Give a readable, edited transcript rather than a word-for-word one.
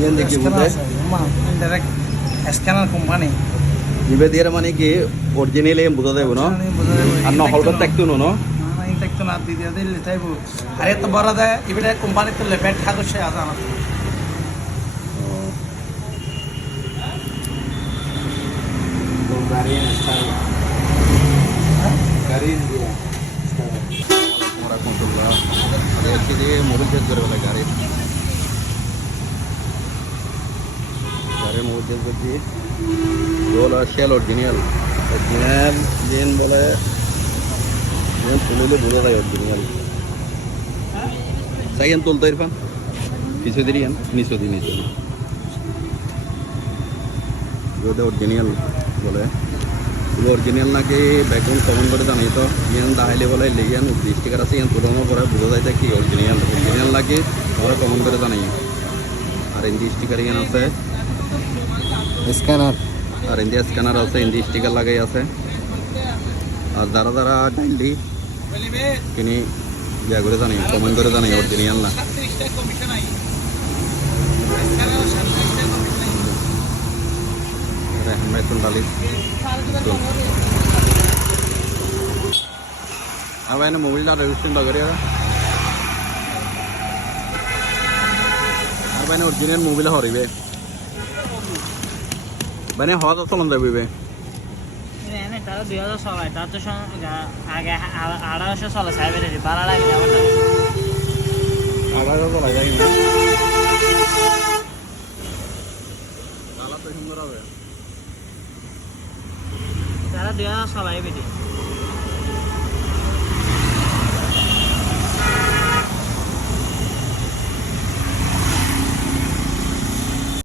ইয়ান দেখি বুঝে direct scanner company ইবে দিয়ে মানে কি অরিজিনাল এম বুঝা যাবে না আর নহলটা দেখতো না দেখতো না দিদি দিলে তাইব আরে তো বড় দেয় ইবে কোম্পানি তো লেফট খাতো সে আছে না গাড়ি দিয়া আমরা কন্ট্রোল করা এলকে দিয়ে মোবাইল চেক করে বলে গাড়ির মোবাইল চেক করছি বল শেল অরিজিনাল যেন বলে যেন তুলিলে বোঝা যায় অরিজিনাল সাইকেল তুলতো ইরফান পিছু দিই নিচু দিই যদি অরিজিনাল বলে অরিজিনাল নাকি ব্যাকগ্রাউন্ড কমন করে জানি তো ইয়ান দাহাইলে বলে লিয়ান স্টিকার আছে ইয়ান তুলনার পরে বোঝা যায় কি অরিজিনাল নাকি আমরা কমন করে জানি আর হিন্দি স্টিকার ইয়ান আছে স্ক্যানার আর হিন্দি স্ক্যানার আছে হিন্দি স্টিকার লাগাই আছে আর যারা যারা ডাইলি কিনি বিয়া করে জানি কমন করে জানি অরিজিনাল না মেট্রোল ডালি अब एने मोबाइल ना रजिस्ट्रेशन लगे अब एने ओरिजिनल मोबाइल हरिबे बने हवा तो चलन যাবে বে এনে তার 2016 তার তো আগে 1800 চলে সাইবের ভাড়া লাগে আমার 1800 চলে যায় না তালা তো সুন্দর হবে তারা 2016 বেটি